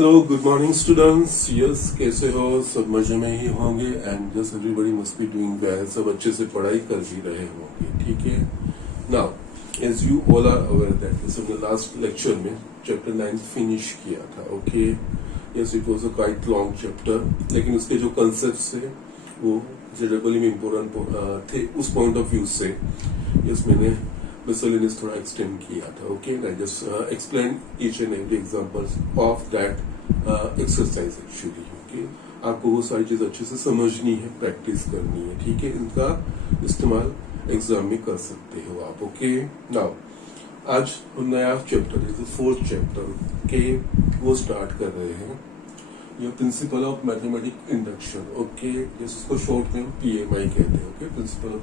Hello good morning students. Yes, कैसे हो? सब मजे में ही होंगे and yes everybody must be doing well. सब अच्छे से पढ़ाई कर भी रहे होंगे, ठीक है। Now as you all are aware that हमने लास्ट लेक्चर में चैप्टर 9 फिनिश किया था। Okay, yes it was a quite long chapter, लेकिन उसके जो कंसेप्ट्स थे वो कंसिडरेबली इम्पोर्टेंट थे उस पॉइंट ऑफ व्यू से। यस, मैंने miscellaneous थोड़ा एक्सटेंड किया था। Okay, I just explain each and every examples of that exercise actually. Okay, आपको वो सारी चीज अच्छे से समझनी है, प्रैक्टिस करनी है, ठीक है। इनका इस्तेमाल एग्जाम में कर सकते हो आप। ओके, नाउ आज नया चैप्टर है, फोर्थ चैप्टर के वो स्टार्ट कर रहे हैं। ये principle of mathematic induction. Okay, जिसको शॉर्ट में PMI कहते हैं। Okay, principal of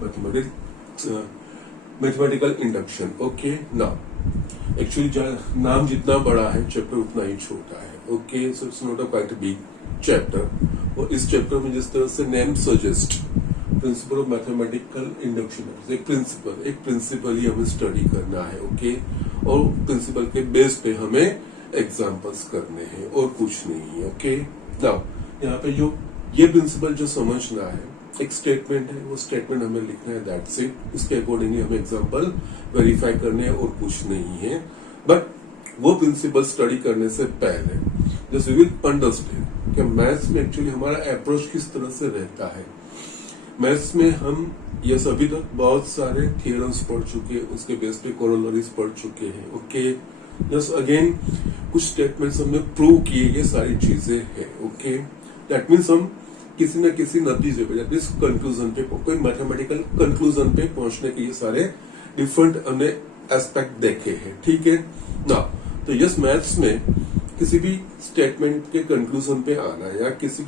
mathematical induction. Okay, now actually नाम जितना बड़ा है चैप्टर उतना ही छोटा है। Okay, so it's not a quite big chapter. और इस चैप्टर में जिस तरह से name suggest principal of mathematical induction, एक प्रिंसिपल ही हमें स्टडी करना है। ओके, और प्रिंसिपल के बेस पे हमें एग्जाम्पल्स करने हैं और कुछ नहीं है। ओके, नाउ यहाँ पे जो ये प्रिंसिपल जो समझना है, एक स्टेटमेंट है, वो स्टेटमेंट हमें लिखना है, दैट्स इट। उसके अकॉर्डिंगली हमें एग्जांपल वेरीफाई करने हैं और कुछ नहीं है। बट वो प्रिंसिपल स्टडी करने से पहले जस्ट वी विल अंडरस्टैंड कि मैथ्स में एक्चुअली हमारा अप्रोच किस तरह से रहता है। मैथ्स में हम ये सभी तक बहुत सारे थियरम्स पढ़ चुके हैं, उसके बेस पे कोरोलरीज पढ़ चुके हैं। ओके, जस्ट अगेन कुछ स्टेटमेंट्स हमने प्रूव किए, ये सारी चीजें हैं। ओके, दैट मीन्स हम किसी न किसी नतीजे पे, कंक्लूजन पे, कोई मैथमेटिकल कंक्लूजन पे पहुंचने के ये सारे डिफरेंट हमने एस्पेक्ट देखे हैं, ठीक है ना। तो यस, मैथ्स में किसी भी स्टेटमेंट के कंक्लूजन पे आना या किसी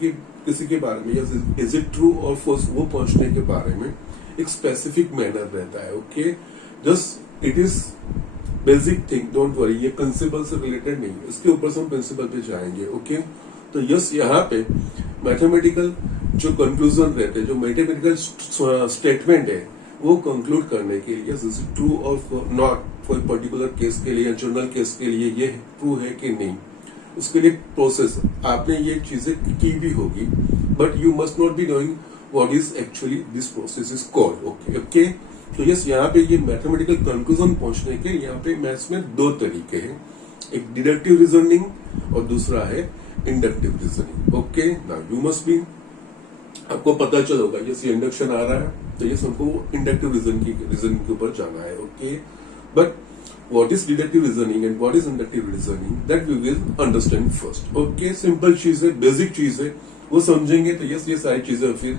के बारे में, यस इज इट ट्रू और फॉल्स, वो पहुंचने के बारे में एक स्पेसिफिक मैनर रहता है। Okay, just it is basic thing, don't worry, ये प्रिंसिपल से रिलेटेड नहीं है, इसके ऊपर से हम प्रिंसिपल पे जाएंगे। ओके, तो यस यहाँ पे मैथमेटिकल जो कंक्लूजन रहते हैं, जो मैथमेटिकल स्टेटमेंट है, वो कंक्लूड करने के लिए इज ट्रू और नॉट फॉर पर्टिकुलर केस के लिए या जनरल केस के लिए ये ट्रू है कि नहीं, उसके लिए प्रोसेस आपने ये चीजें की भी होगी, but you must not be knowing what is actually this process is called. Okay okay, तो यस यहाँ पे ये मैथमेटिकल कंक्लूजन पहुंचने के यहाँ पे मैथ्स में दो तरीके हैं, एक डिडक्टिव रीजनिंग और दूसरा है inductive reasoning. Okay, now you must be, आपको पता चल होगा यस ये इंडक्शन आ रहा है, तो यस हमको इंडक्टिव रीजनिंग के ऊपर जाना है। Okay, but what is deductive reasoning and what is inductive reasoning, that we will understand first. Okay, simple चीज है, बेसिक चीज है, वो समझेंगे तो यस ये सारी चीजें फिर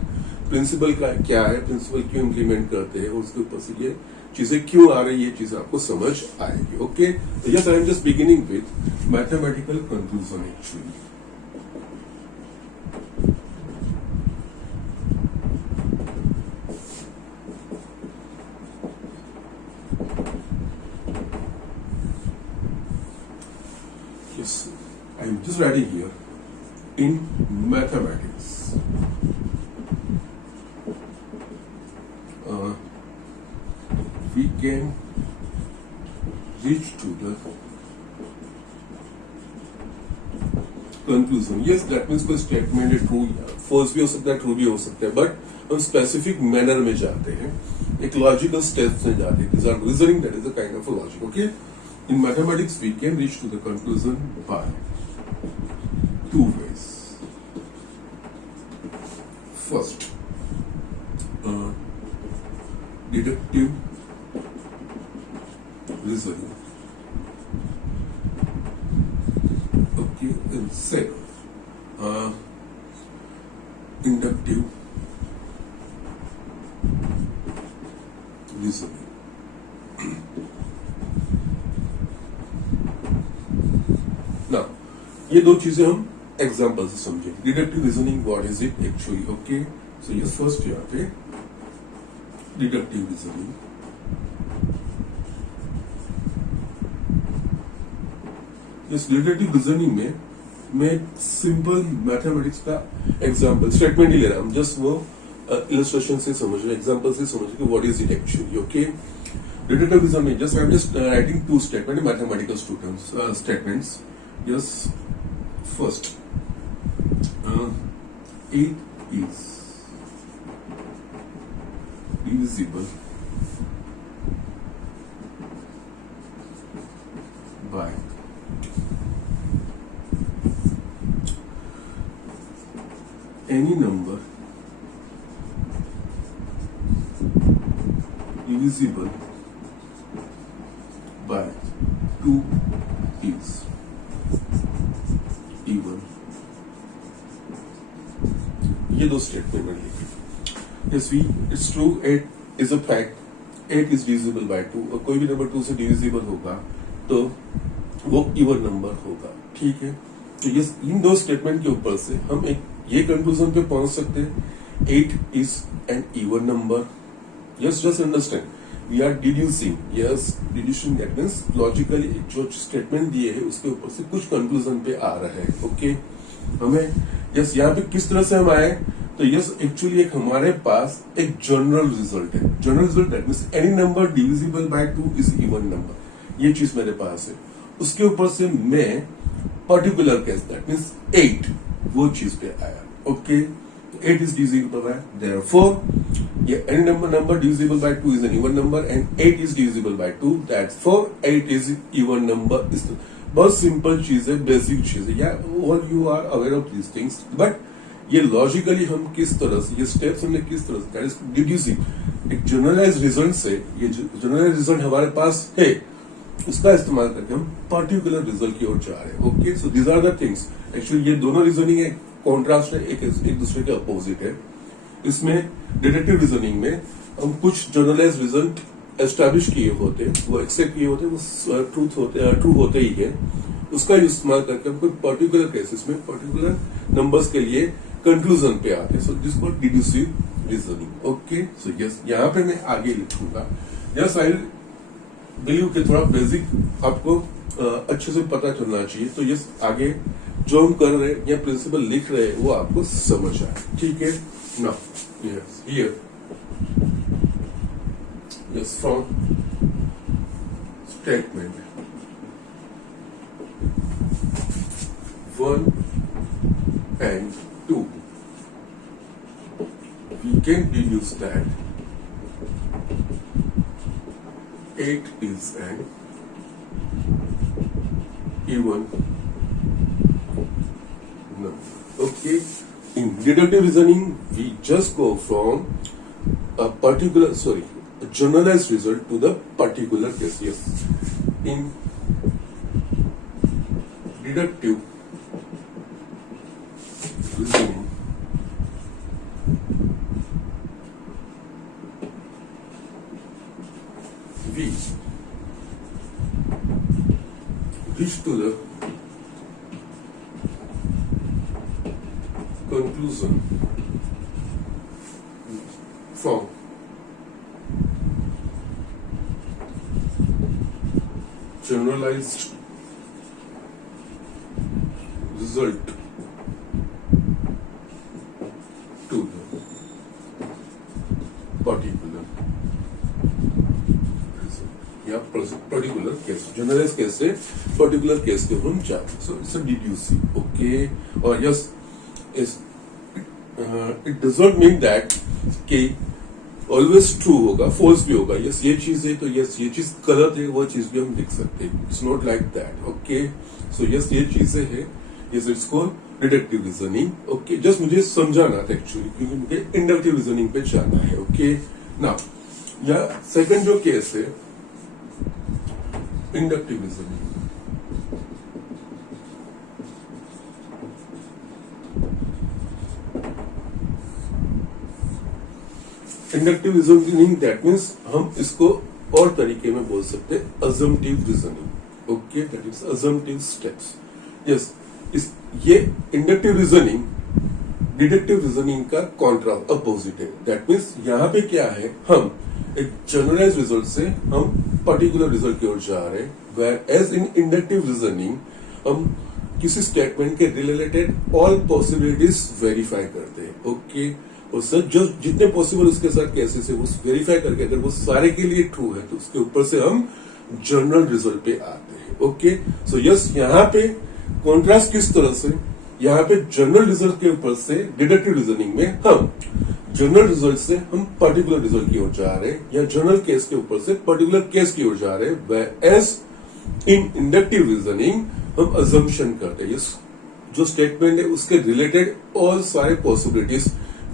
प्रिंसिपल का क्या है, प्रिंसिपल क्यों इम्प्लीमेंट करते हैं, उसके ऊपर से ये चीजें क्यों आ रही है, ये चीजें आपको समझ आएगी। ओके, तो yes I am just beginning with mathematical conclusion actually. Yes, I am just writing here in mathematics. We can reach to the conclusion. Yes, that means कोई स्टेटमेंट है, ट्रू फॉल्स भी हो सकता है, ट्रू भी हो सकता है, बट हम स्पेसिफिक मैनर में जाते हैं, एक लॉजिकल स्टेप्स में जाते हैं। Reasoning that is a kind of a logic. Okay, in mathematics we can reach to the conclusion by two ways. First, deductive reasoning. Okay, and second, inductive reasoning. ना ये दो चीजें हम एग्जाम्पल से समझेंगे। Deductive reasoning what is it actually. Okay, so ये first यहाँ पे डिडक्टिव रीजनिंग। इस डिडक्टिव रीजनिंग में मैं सिंपल मैथमेटिक्स का एग्जाम्पल स्टेटमेंट ही ले रहा हूं, जस्ट वो इलस्ट्रेशन से समझ रहे, एग्जाम्पल से समझ कि what is it actually. Okay, deductive reasoning just I am just writing two statement, mathematical statements. Yes, first 8 is divisible by any number divisible by 2 is even. ये दो स्टेटमेंट मैंने लिखे. Yes, it's true. 8 is a fact. 8 is divisible by 2. और कोई भी number 2 से divisible होगा तो वो इवन नंबर होगा. ठीक है. तो ये इन दो स्टेटमेंट के ऊपर से हम एक ये कंक्लूजन पे पहुंच सकते हैं. 8 is an even number. Yes, just understand. We are deducing. Yes, deducing that means logically जो स्टेटमेंट दिए है उसके ऊपर से कुछ कंक्लूजन पे आ रहा है. ओके. हमें यस यहाँ पे किस तरह से हम आए तो यस एक्चुअली एक हमारे पास एक जनरल रिजल्ट है. General result that means any number divisible by 2 is even number. ये चीज मेरे पास है. उसके ऊपर से मैं पर्टिकुलर केस दैट मींस 8 वो चीज पे आया. Okay. 8 is divisible by, therefore any number divisible by 2 is an even number and 8 is divisible by 2, that's 8 is even number. बहुत सिंपल चीज है, बेसिक चीज है. या all you are aware of these things, but ये logically हम किस तरह से ये स्टेप्स हमने किस तरह से दैट इज डिड्यूसिंग एक जनरलाइज रिजल्ट से. ये जनरलाइज रिजल्ट हमारे पास है उसका इस्तेमाल करके हम पर्टिकुलर रिजल्ट की ओर जा रहे हैं. Okay. So these are the things. Actually ये दोनों रीजनिंग है कॉन्ट्रास्ट है, एक दूसरे के अपोजिट है. इसमें डिडक्टिव रीजनिंग में हम कुछ जनरलाइज रिजल्ट एस्टैब्लिश किए होते हैं, वो एक्सेप्ट किए होते हैं, वो ट्रू होते ही है. उसका इस्तेमाल करके हम कोई पर्टिकुलर केसेस में पर्टिकुलर नंबर्स के लिए कंक्लूजन पे आते हैं. सो दिस कॉल्ड डिड्यूसिव रीजनिंग. ओके. सो यस यहाँ पे मैं आगे लिखूंगा. यस आई बिलीव के थोड़ा बेसिक आपको अच्छे से पता चलना चाहिए. तो यस आगे जो हम कर रहे हैं या प्रिंसिपल लिख रहे हैं वो आपको समझ आए. ठीक है. Now yes here yes from statement 1 and 2 we can deduce that 8 is an even number. Okay. In deductive reasoning we just go from a generalized result to the particular case. Yes. In deductive reasoning, we reach to the conclusion from generalized result to the particular result या particular case. generalized case से particular case के हम जाते हैं. So it's a deducing. Okay. और yes, it does not mean that कि always true होगा, false भी होगा. यस ये चीज है तो यस ये चीज गलत है, वो चीज भी हम लिख सकते हैं. It's not like that. Okay. So yes ये चीजें है. Yes it's called deductive reasoning. Okay. Just मुझे समझाना था एक्चुअली क्योंकि मुझे इंडक्टिव रीजनिंग पे जाना है. ओके. नाउ या सेकंड जो केस है inductive reasoning. Inductive reasoning that means हम इसको और तरीके में बोल सकते हैं assumptive reasoning. Okay. That is assumptive steps. Yes ये इंडक्टिव रीजनिंग डिडक्टिव रीजनिंग का कॉन्ट्रास्ट अपोजिट है. दैट मीन्स यहाँ पे क्या है, हम एक जनरलाइज रिजल्ट से हम पर्टिकुलर रिजल्ट की ओर जा रहे हैं. Whereas in inductive reasoning हम किसी स्टेटमेंट के रिलेटेड ऑल पॉसिबिलिटीज वेरीफाई करते हैं. ओके. और सर जो जितने पॉसिबल उसके साथ केसेस है वो वेरीफाई करके अगर वो सारे के लिए ट्रू है तो उसके ऊपर से हम जनरल रिजल्ट पे आते हैं. ओके. सो यस यहाँ पे कॉन्ट्रास्ट किस तरह से, यहाँ पे जनरल रिजल्ट के ऊपर से डिडक्टिव रीजनिंग में हम जनरल रिजल्ट से हम पर्टिकुलर रिजल्ट की ओर जा रहे हैं, या जनरल केस के ऊपर से पर्टिकुलर केस की ओर जा रहे हैं। एज इन इंडक्टिव रीजनिंग हम अजम्पशन करते हैं, जो स्टेटमेंट है उसके रिलेटेड ऑल सारे पॉसिबिलिटीज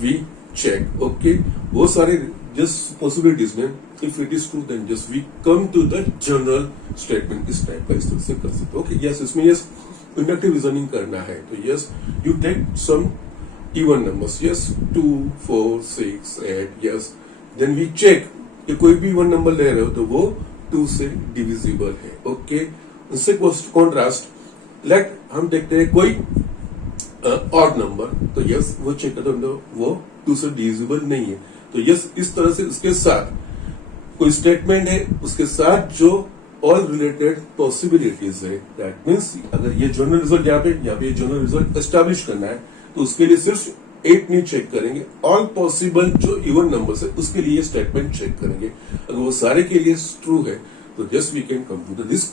वी चेक। ओके, वो सारे जस्ट पॉसिबिलिटीज में if it is true then just we come to the general statement. इस टाइप का इस तरह से कर सकते हो। ओके, यस, इसमें यस इंडक्टिव रीजनिंग करना है तो yes you take some even numbers, yes 2, 4, 6, 8, yes then we check कि कोई भी इवन नंबर ले रहे हो तो वो 2 से डिविजिबल है। ओके, इससे कॉन्ट्रास्ट लेट हम देखते हैं कोई ऑड नंबर, तो यस वो चेक करते हो वो 2 से डिविजिबल नहीं है। तो यस इस तरह से उसके साथ कोई स्टेटमेंट है, उसके साथ जो ऑल रिलेटेड पॉसिबिलिटीज है, दैट मीन्स अगर ये जनरल रिजल्ट यहाँ पे जनरल रिजल्ट एस्टैब्लिश करना है तो उसके लिए सिर्फ 8 नहीं चेक करेंगे, ऑल पॉसिबल जो इवन नंबर्स है उसके लिए स्टेटमेंट चेक करेंगे। अगर वो सारे के लिए ट्रू है तो just we can come to this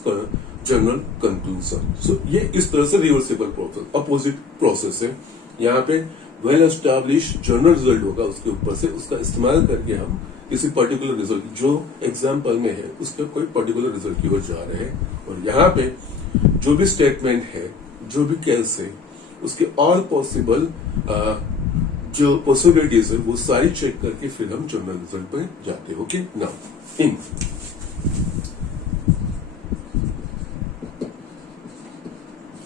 general conclusion. So ये इस तरह से रिवर्सिबल प्रोसेस, अपोजिट प्रोसेस है। यहाँ पे वेल एस्टैब्लिश जनरल रिजल्ट होगा, उसके ऊपर से उसका इस्तेमाल करके हम किसी पर्टिकुलर रिजल्ट जो एग्जाम्पल में है उसके कोई पर्टिकुलर रिजल्ट की ओर जा रहे हैं। और यहाँ पे जो भी स्टेटमेंट है, जो भी केस है, उसके ऑल पॉसिबल जो पॉसिबिलिटीज है वो सारी चेक करके फिर हम जनरल रिजल्ट पे जाते हैं। Okay, now in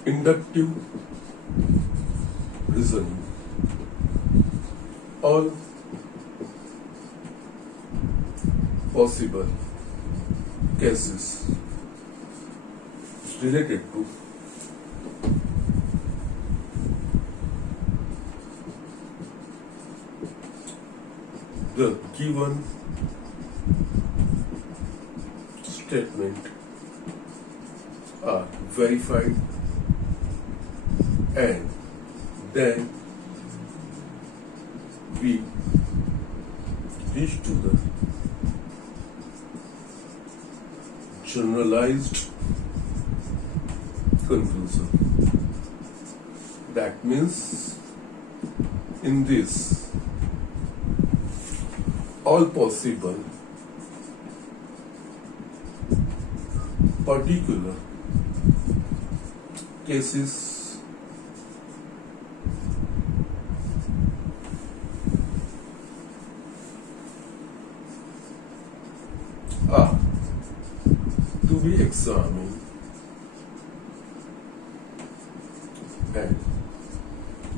inductive reasoning all possible cases related to the given statement are verified and then we reach to the generalized conclusion. That means in this all possible particular cases are to be examined and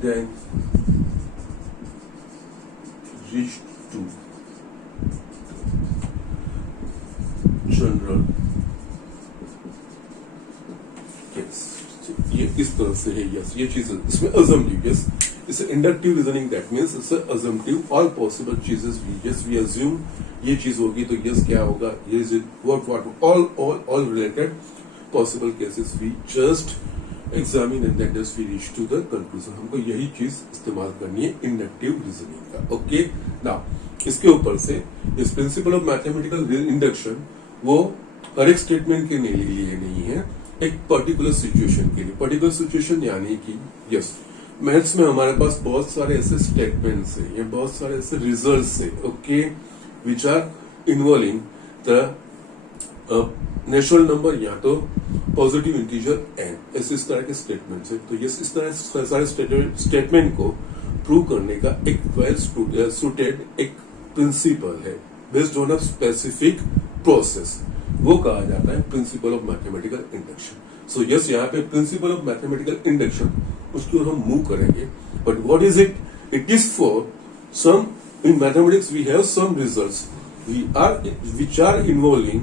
then reach to general case. ये इस तरह से है। Yes, ये चीज इसमें assumptive, yes इसे inductive reasoning, that means it's assumptive, all possible चीजेस वी अज्यूम ये चीज होगी तो यस क्या होगा, ये what all related possible cases we just examine and then just we reach to the conclusion. हमको यही चीज इस्तेमाल करनी है इंडक्टिव रीजनिंग का। ओके, नाउ इसके ऊपर से इस प्रिंसिपल ऑफ मैथमेटिकल इंडक्शन वो हर एक स्टेटमेंट के लिए नहीं है, एक पर्टिकुलर सिचुएशन के लिए। पर्टिकुलर सिचुएशन यानी कि यस मैथ्स में हमारे पास बहुत सारे ऐसे स्टेटमेंट्स है या बहुत सारे ऐसे रिजल्ट्स है, okay, which are involving the natural number या तो पॉजिटिव इंटीजर एन, ऐसे इस तरह के स्टेटमेंट्स है। तो यस इस तरह सारे स्टेटमेंट को प्रूव करने का एक वेल सुटेड एक प्रिंसिपल है based on a specific process, वो कहा जाता है principal of mathematical induction. So yes यहाँ पे प्रिंसिपल ऑफ मैथमेटिकल इंडक्शन उसकी ओर हम मूव करेंगे। But what is it? It is for some in mathematics we have some results which are involving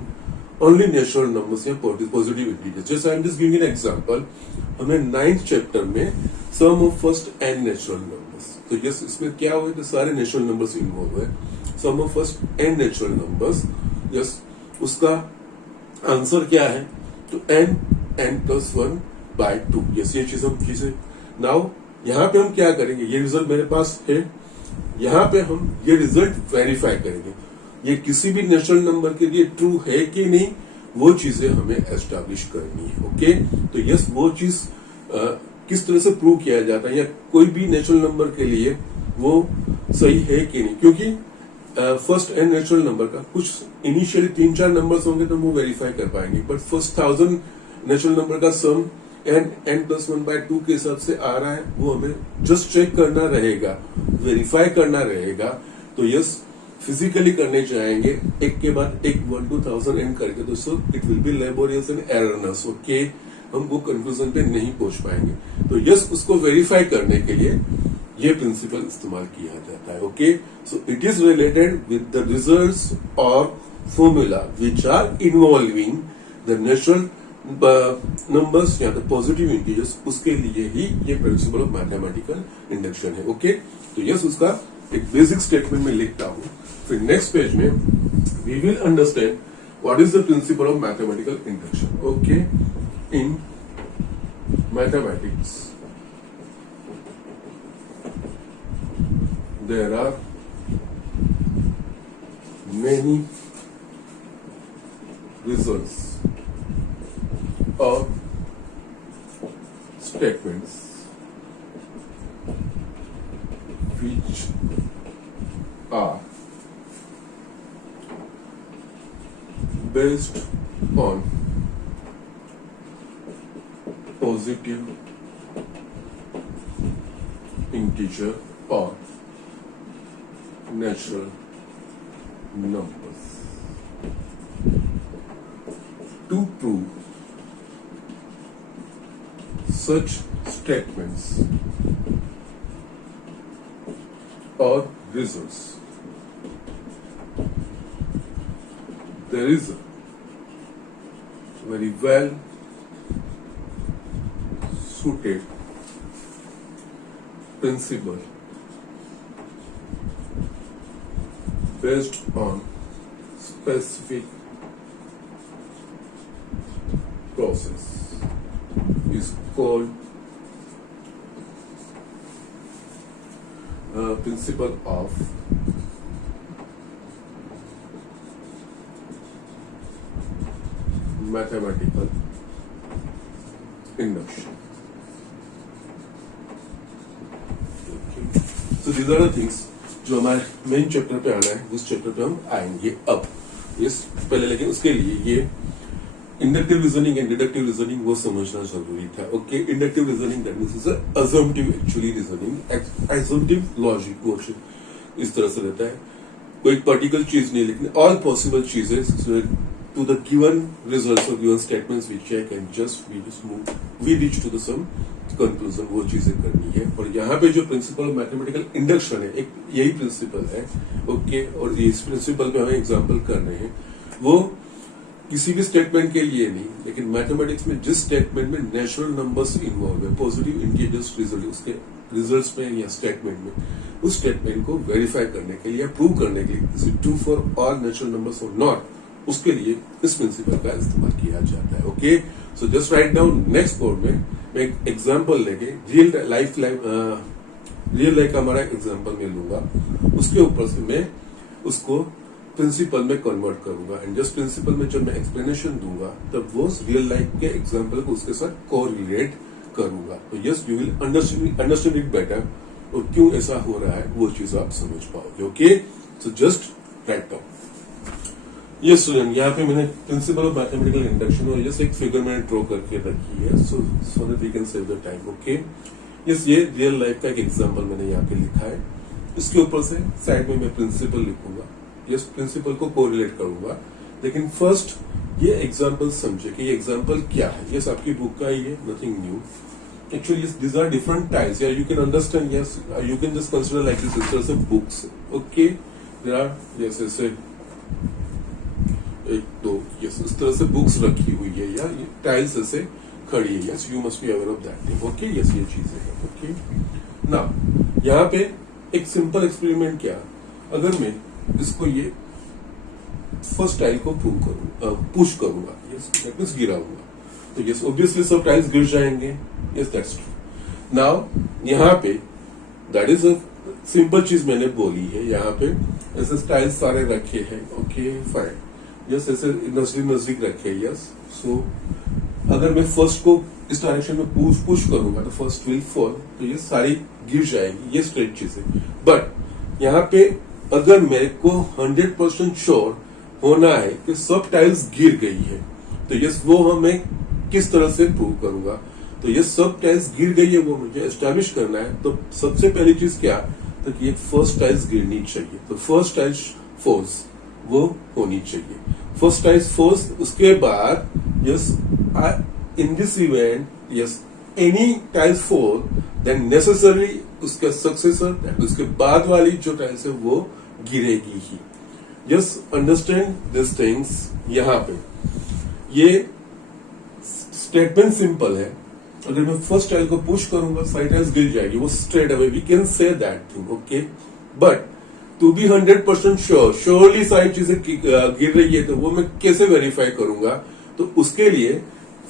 only natural numbers या positive integers. जैसे I am just giving an example, हमें 9th chapter में sum of first n natural numbers, तो yes इसमें क्या हुए तो सारे नेचुरल नंबर्स इन्वॉल्व है। Sum of first n natural numbers, yes उसका आंसर क्या है तो n+1/2। यस ये चीजें नाउ यहाँ पे हम क्या करेंगे, ये रिजल्ट मेरे पास है, यहाँ पे हम ये रिजल्ट वेरीफाई करेंगे ये किसी भी नेचुरल नंबर के लिए ट्रू है कि नहीं, वो चीजें हमें एस्टैब्लिश करनी है। ओके, तो यस वो चीज किस तरह से प्रूव किया जाता है, या कोई भी नेचुरल नंबर के लिए वो सही है कि नहीं, क्योंकि फर्स्ट एन नेचुरल नंबर का कुछ इनिशियली 3-4 नंबर्स होंगे तो हम वो वेरीफाई कर पाएंगे, बट फर्स्ट 1000 नेचुरल नंबर का सम n+1/2 के हिसाब से आ रहा है, वो हमें जस्ट चेक करना रहेगा, वेरीफाई करना रहेगा। तो यस, फिजिकली करने चाहेंगे एक के बाद एक 1 to 1000 एंड करके, दोस्तों it will be laborious and erroneous, okay, हम वो कंक्लूजन पे नहीं पहुंच पाएंगे। तो यस, उसको वेरीफाई करने के लिए ये प्रिंसिपल इस्तेमाल किया जाता है, okay. So it is related with the results of formula which are involving the natural numbers या द पॉजिटिव इंटीजर्स, उसके लिए ही ये प्रिंसिपल ऑफ मैथमेटिकल इंडक्शन है, ओके। तो यस, उसका एक बेसिक स्टेटमेंट में लिखता हूं, फिर नेक्स्ट पेज में we will understand what is the principle of mathematical induction, okay. In mathematics there are many results or statements which are based on positive integer or natural numbers. To prove such statements or results, there is a very well suited principle based on specific process is called principle of mathematical induction. Okay. So these are the things जो हमारे main chapter पे आना है, उस chapter पे हम आएंगे अब। यस, पहले लेकिन उसके लिए ये inductive reasoning and deductive reasoning वो समझना जरूरी था, okay. Inductive reasoning that means is assumptive actually reasoning, assumptive logic वो इस तरह से रहता है, कोई पर्टिकुलर चीज नहीं, लेकिन ऑल पॉसिबल चीजें टू द गिवन रिजल्ट्स और given statements we check and we reach to the some conclusion, वो चीजें करनी है। और यहाँ पे जो प्रिंसिपल ऑफ मैथमेटिकल इंडक्शन है, एक यही प्रिंसिपल है, ओके। और इस प्रिंसिपल पे हमें एग्जांपल कर रहे हैं, वो किसी भी स्टेटमेंट के लिए नहीं, लेकिन मैथमेटिक्स में जिस स्टेटमेंट में नेचुरल नंबर्स इन्वॉल्व है, पॉजिटिव इंटीजर्स रिजल्ट, उसके रिजल्ट्स में या स्टेटमेंट में, उस स्टेटमेंट को वेरीफाई करने के लिए या प्रूव करने के लिए, true for all natural numbers और नॉट, उसके लिए इस प्रिंसिपल का इस्तेमाल किया जाता है, okay. So just write down, next board में मैं एक एग्जाम्पल लेके रियल लाइफ का हमारा एग्जाम्पल मैं लूंगा, उसके ऊपर से मैं उसको प्रिंसिपल में कन्वर्ट करूंगा, एंड जस्ट प्रिंसिपल में जब मैं एक्सप्लेनेशन दूंगा तब वो रियल लाइफ के एग्जाम्पल को उसके साथ कोरिलेट करूंगा। तो yes, you will understand it better, और क्यों ऐसा हो रहा है वो चीज आप समझ पाओगे, okay. So just write down. Yes student, यहाँ पे मैंने प्रिंसिपल ऑफ मैथमेटिकल इंडक्शन और जस्ट एक फिगर मैंने ड्रॉ करके रखी है, so that we can save the time, okay. Yes, ये रियल लाइफ का एक एग्जाम्पल मैंने यहाँ पे लिखा है, इसके ऊपर से साइड में मैं प्रिंसिपल लिखूंगा, यस, प्रिंसिपल को कोरिलेट करूंगा। लेकिन फर्स्ट ये एग्जाम्पल समझे कि ये एग्जाम्पल क्या है। यस, आपकी बुक का ही है, nothing new. Actually, these are different types. Yeah, you can understand. Yes, you can just consider like this as well as books. Okay, there are yes, ऐसे एक दो yes इस तरह से बुक्स रखी हुई है, या ये टाइल्स ऐसे खड़ी है। Yes, you must be aware of that thing. Okay, yes, ये चीजें हैं। Okay, now यहाँ पे एक सिंपल एक्सपेरिमेंट क्या, अगर मैं इसको ये फर्स्ट टाइल को प्रूव करूँ, पुश करूंगा, yes, that means गिराऊंगा, तो यस ऑब्वियसली सब टाइल्स गिर जाएंगे। Yes, that's true. नाउ यहाँ पे दैट इज अ सिंपल चीज मैंने बोली है, यहाँ पे ऐसे टाइल्स सारे रखे हैं, ओके फाइन। यस, ऐसे नजदीक नजदीक रखे, यस। सो अगर मैं फर्स्ट को इस डायरेक्शन में पुश करूंगा तो फर्स्ट विल फॉल, तो ये सारी गिर जाएगी, ये स्ट्रेट चीज है। बट यहाँ पे अगर मेरे को 100% श्योर होना है कि सब टाइल्स गिर गई है, तो यस वो हमें किस तरह से प्रूव करूंगा। तो ये सब टाइल्स गिर गई है वो मुझे एस्टैब्लिश करना है। तो सबसे पहली चीज क्या, तो कि ये फर्स्ट टाइल्स गिरनी चाहिए। तो फर्स्ट टाइल्स फोर्स वो होनी चाहिए, फर्स्ट टाइल्स फोर्स। उसके बाद yes in this event yes any tiles fall, then necessarily उसका सक्सेसर, उसके बाद वाली जो टाइल्स है वो गिरेगी ही। Just understand this things. यहाँ पे ये स्टेटमेंट सिंपल है। अगर मैं फर्स्ट टाइल को पुश करूंगा सारी टाइल्स गिर जाएगी, वो straight away we can say that thing, okay. But to be 100% sure, surely सारी चीजें गिर रही है, तो वो मैं कैसे वेरीफाई करूंगा। तो उसके लिए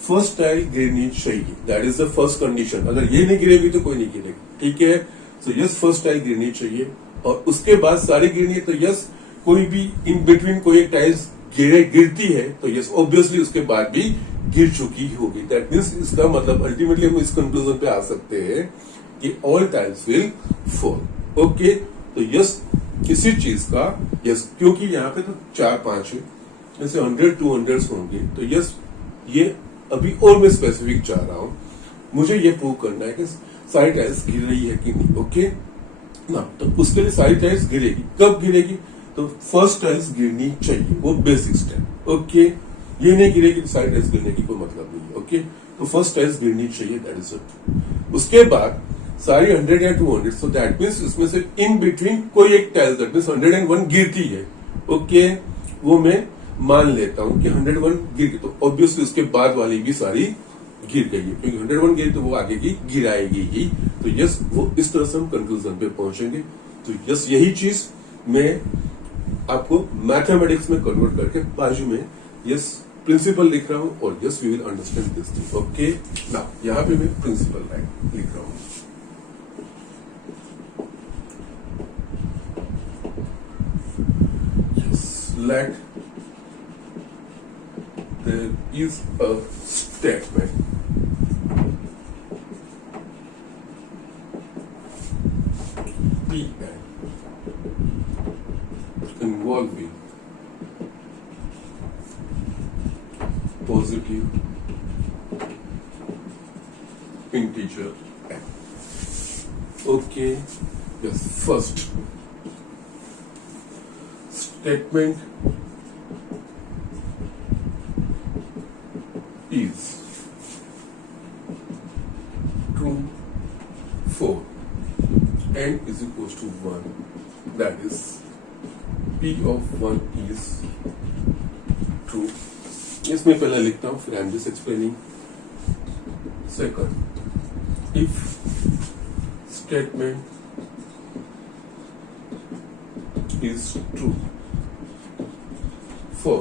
फर्स्ट टाइल गिरनी चाहिए, that is the first condition. अगर ये नहीं गिरेगी तो कोई नहीं गिरेगी, ठीक है। सो यस फर्स्ट टाइल गिरनी चाहिए, और उसके बाद सारी गिरनी है। तो यस कोई भी इन बिटवीन कोई एक टाइल्स गिरती है तो यस ऑब्वियसली उसके बाद भी गिर चुकी होगी। दैट मीन्स इसका मतलब अल्टीमेटली हम इस कंक्लूजन पे आ सकते हैं कि all tiles will fall, okay. तो यस किसी चीज का यस, क्योंकि यहाँ पे तो 4-5 है, जैसे 100-200 होंगे, तो यस ये अभी और मैं स्पेसिफिक चाह रहा हूं, मुझे ये प्रूव करना है कि सारी टाइल्स गिर रही है कि नहीं, ओके ना। तो उसके लिए सारी टाइल्स गिरेगी, कब गिरेगी, तो फर्स्ट टाइल्स गिरनी चाहिए, वो बेसिक स्टेप, ओके। ये नहीं गिरेगी तो सारी टाइल्स गिरने की कोई मतलब नहीं है, ओके। तो फर्स्ट टाइल्स गिरनी चाहिए, दैट इज इट। उसके बाद सारी 100 या 200, सो दैट मीन्स इसमें से इन बिटवीन कोई एक टाइल्स, दैट मीन्स 101 गिरती है, ओके। वो मैं मान लेता हूं कि 101 गिर गई, तो ऑब्वियसली उसके बाद वाली भी सारी गिर गई है, क्योंकि 101 गिरी तो वो आगे की गिराएगी ही। तो यस वो इस तरह से हम कंक्लूजन पे पहुंचेंगे। तो यस यही चीज मैं आपको मैथमेटिक्स में कन्वर्ट करके बाजू में यस प्रिंसिपल लिख रहा हूं, और yes we will understand this thing, okay ना। यहां पे मैं प्रिंसिपल लाइन लिख रहा हूं। Let there is a statement Pn involving positive integer n. Okay, yes, first statement is true for n is equals to 1, that is p of 1 is true. इसमें पहले लिखता हूं, फिर आई am just explaining. Second, if statement is true for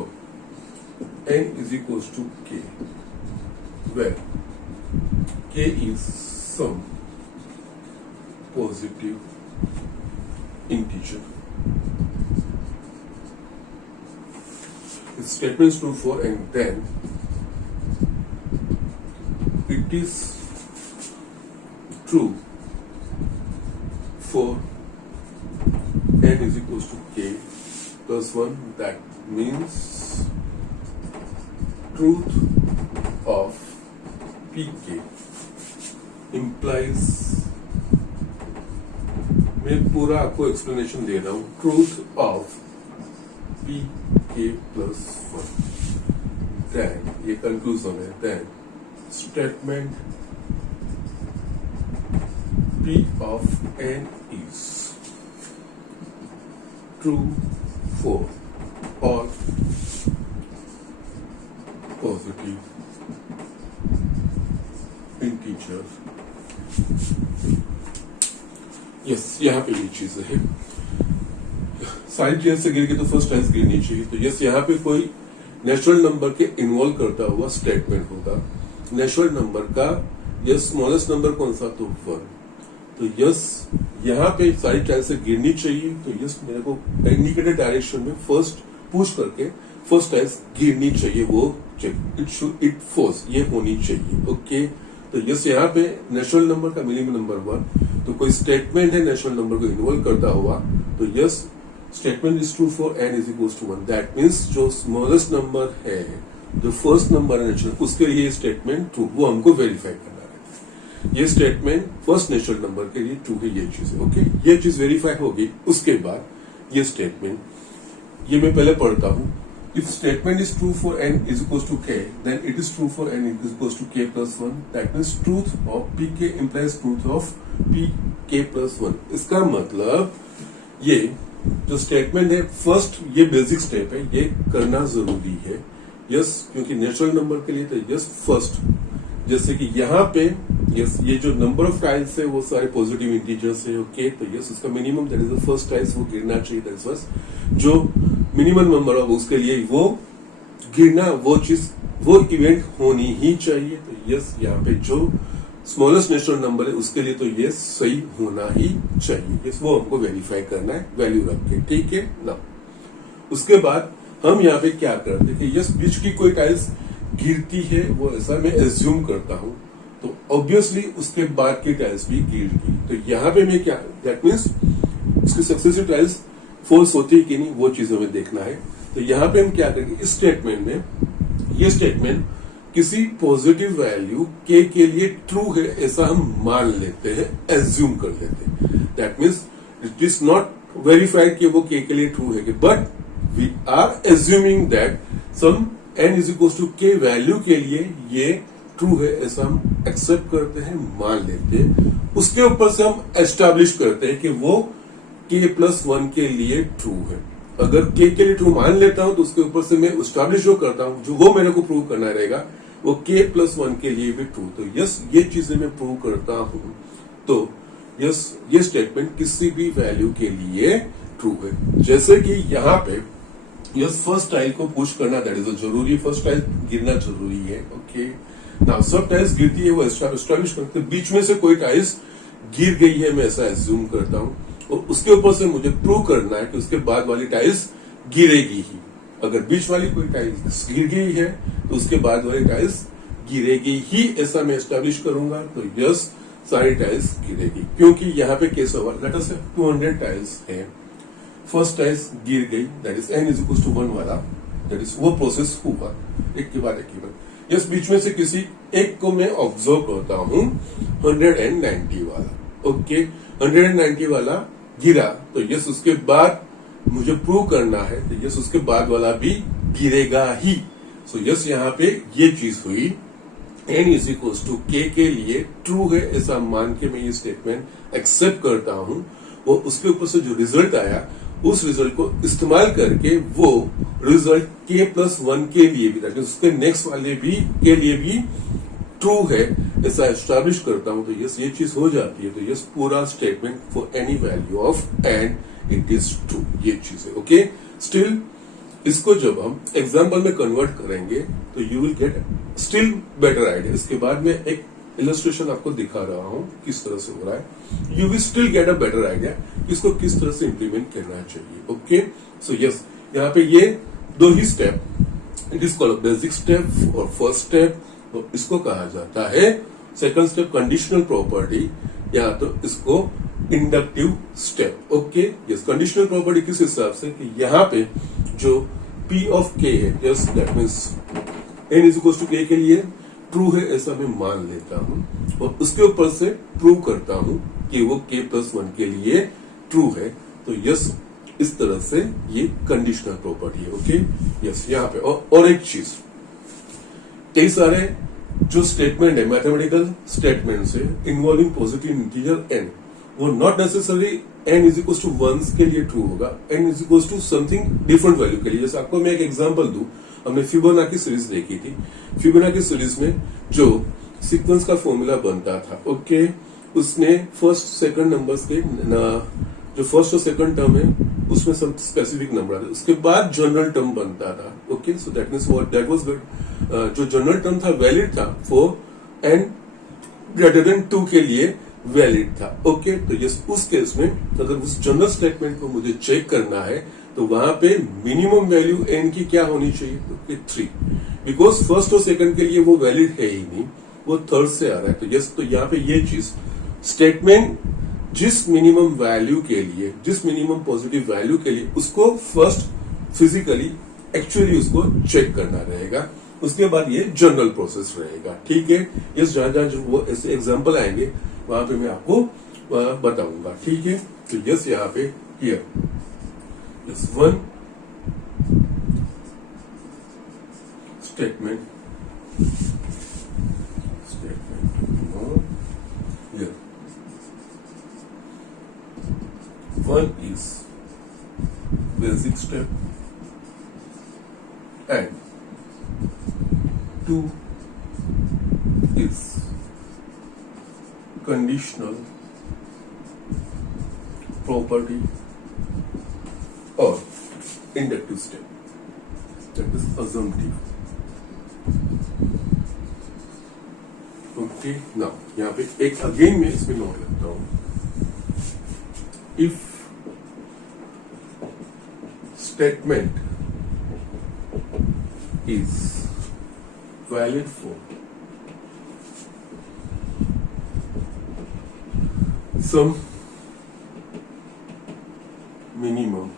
n is equals to k, where k is some positive integer. If statement is true for n, then it is true for n is equals to k plus 1. That means truth of pk implies, मैं पूरा आपको explanation दे रहा हूं, truth of pk plus 1, then ये conclusion है, then statement p of n is true for all positive integers. Yes यहाँ पे ये चीज है, सारी चीज से गिर के तो फर्स्ट टाइल्स गिरनी चाहिए। तो यस यहाँ पे कोई नेचुरल नंबर के इन्वॉल्व करता हुआ स्टेटमेंट होगा। नेचुरल नंबर का यस स्मॉलेस्ट नंबर कौन सा, तो 1। तो यस यहाँ पे सारी टाइल्स से गिरनी चाहिए। तो यस मेरे को इंडिकेटेड डायरेक्शन में फर्स्ट पुश करके फर्स्ट टाइल्स गिरनी चाहिए, वो इट फोर्स ये होनी चाहिए। ओके, तो यस यहाँ पे नेचुरल नंबर का मिनिमम नंबर 1, तो कोई स्टेटमेंट है नेचुरल नंबर को इन्वॉल्व करता हुआ, तो yes statement is true for n is equal to 1। That means जो स्मॉलेस्ट नंबर है, जो फर्स्ट नंबर है नेचुरल, उसके लिए स्टेटमेंट ट्रू, वो हमको वेरीफाई करना है। ये स्टेटमेंट फर्स्ट नेचुरल नंबर के लिए ट्रू है, ये चीज है। ओके, ये चीज वेरीफाई होगी, उसके बाद ये स्टेटमेंट, ये मैं पहले पढ़ता हूं। If statement is true for n is equals to k, then it is true for n is equals to k plus 1. That means truth of pk implies truth of pk plus 1. इसका मतलब ये जो statement है, first ये basic step है, ये करना जरूरी है। यस, क्योंकि नेचुरल नंबर के लिए तो यस फर्स्ट, जैसे कि यहाँ पे यस ये जो नंबर ऑफ टाइल्स है वो सारे पॉजिटिव इंटीजर्स है। ओके, तो यस उसका minimum that is the first tiles वो गिरना चाहिए, दैट इज फर्स्ट। जो मिनिमम नंबर ऑफ उसके लिए वो गिरना, वो चीज, वो इवेंट होनी ही चाहिए। तो यस यहाँ पे जो स्मॉलेस्ट नेचुरल नंबर है उसके लिए तो ये सही होना ही चाहिए। यस, वो हमको वेरीफाई करना है वैल्यू रख के, ठीक है ना। उसके बाद हम यहाँ पे क्या करते हैं कि यस बीच की कोई टाइल्स गिरती है, वो ऐसा मैं एज्यूम करता हूं, तो ऑब्वियसली उसके बाद की टाइल्स भी गिरेगी। तो यहाँ पे मैं क्या, दैट मीन्स उसकी सक्सेसिव टाइल्स फॉल्स होती है कि नहीं, वो चीज हमें देखना है। तो यहाँ पे हम क्या करेंगे, इस स्टेटमेंट में, ये स्टेटमेंट किसी पॉजिटिव वैल्यू के लिए ट्रू है ऐसा हम मान लेते हैं, एज्यूम कर लेते हैं। That means it is not verified कि वो के लिए ट्रू है, but we are assuming that some n is equal to k value के लिए ये ट्रू है ऐसा हम एक्सेप्ट करते हैं, मान लेते हैं। उसके ऊपर से हम एस्टैब्लिश करते हैं कि वो k प्लस 1 के लिए ट्रू है। अगर k के लिए ट्रू मान लेता हूं तो उसके ऊपर से मैं एस्टैब्लिश जो करता हूं, जो वो मेरे को प्रूव करना रहेगा, वो k प्लस 1 के लिए भी ट्रू। तो यस ये चीजें मैं प्रूव करता हूं, तो यस ये स्टेटमेंट किसी भी वैल्यू के लिए ट्रू है। जैसे कि यहाँ पे यस फर्स्ट टाइल को पुश करना दैट इज जरूरी, फर्स्ट टाइल गिरना जरूरी है। ओके, नाउ सब टाइल्स गिरती है वो एस्टैब्लिश करते, बीच में से कोई टाइल्स गिर गई है, मैं ऐसा एज्यूम करता हूं, और उसके ऊपर से मुझे प्रूव करना है कि उसके बाद वाली टाइल्स गिरेगी ही। अगर बीच वाली कोई टाइल्स गिर गई है तो उसके बाद वाली टाइल्स गिरेगी ही, ऐसा मैं एस्टैब्लिश करूंगा। तो यस सारी टाइल्स गिरेगी, क्योंकि यहाँ पे केस हुआ, लेट अस से 200 टाइल्स है, फर्स्ट टाइल्स गिर गई, that is n is equal to 1 वाला, दैट इज वो प्रोसेस हुआ एक के बाद एक के बाद। यस बीच में से किसी एक को मैं ऑब्जर्व करता हूं, 190 वाला। ओके, 190 वाला गिरा, तो यस उसके बाद मुझे प्रूव करना है, तो यस उसके बाद वाला भी गिरेगा ही। सो यस यहाँ पे ये चीज हुई, n is equal to k के लिए ट्रू है ऐसा मान के मैं ये स्टेटमेंट एक्सेप्ट करता हूं। वो उसके ऊपर से जो रिजल्ट आया, उस रिजल्ट को इस्तेमाल करके वो रिजल्ट k प्लस 1 के लिए भी, दैट उसके नेक्स्ट वाले भी के लिए भी ट्रू है ऐसा एस्टैब्लिश करता हूं। तो यस ये चीज हो जाती है। तो यस पूरा statement for any value of n it is true, ये चीज है। ओके, स्टिल इसको जब हम एग्जाम्पल में कन्वर्ट करेंगे तो you will get still better idea. इसके बाद में एक इलस्ट्रेशन आपको दिखा रहा हूं किस तरह से हो रहा है, you will still get a better idea इसको किस तरह से इंप्लीमेंट करना चाहिए। ओके, सो यस यहाँ पे ये दो ही step, it is called basic step और फर्स्ट स्टेप, तो इसको कहा जाता है सेकंड स्टेप कंडीशनल प्रॉपर्टी, या तो इसको inductive step. Okay, yes conditional property किस हिसाब से कि यहाँ पे जो p ऑफ k है, yes that means n is equal to k के लिए ट्रू है ऐसा मैं मान लेता हूं, और उसके ऊपर से प्रूव करता हूं कि वो k प्लस 1 के लिए ट्रू है। तो यस इस तरह से ये कंडीशनल प्रॉपर्टी है। ओके, यस यहाँ पे और एक चीज, कई सारे जो स्टेटमेंट है मैथमेटिकल स्टेटमेंट से इन्वॉल्विंग पॉजिटिव इंटीजर n, वो not necessary n is equal to 1 के लिए ट्रू होगा, n is equal to something different value के लिए। जैसे आपको मैं एक एग्जांपल दूं, हमने फिबोनाची सीरीज देखी थी, फिबोनाची सीरीज में जो सीक्वेंस का फॉर्मूला बनता था, ओके, उसने फर्स्ट सेकंड नंबर्स के जो फर्स्ट और सेकंड टर्म है उसमें सब स्पेसिफिक नंबर आते, उसके बाद जनरल टर्म बनता था। Okay, so that means what that was good, जो जनरल टर्म था वैलिड था फॉर n ग्रेटर देन 2 के लिए वैलिड था। ओके, तो यस उस केस में अगर उस जनरल स्टेटमेंट को मुझे चेक करना है तो वहां पे मिनिमम वैल्यू n की क्या होनी चाहिए, तो 3, बिकॉज फर्स्ट और सेकंड के लिए वो वैलिड है ही नहीं, वो थर्ड से आ रहा है। तो यस, तो यहाँ पे ये चीज स्टेटमेंट जिस मिनिमम वैल्यू के लिए, जिस मिनिमम पॉजिटिव वैल्यू के लिए, उसको फर्स्ट फिजिकली एक्चुअली उसको चेक करना रहेगा, उसके बाद ये जनरल प्रोसेस रहेगा। ठीक है, ये जहां जहां वो ऐसे एग्जांपल आएंगे वहां पे मैं आपको बताऊंगा। ठीक है, तो यस यहाँ पे here yes one statement here one is basic step and two is conditional property or inductive step, that is assumptive. Okay, now यहाँ पे एक अगेन मैं इसमें नोट लगता हूं, if statement is valid for some minimum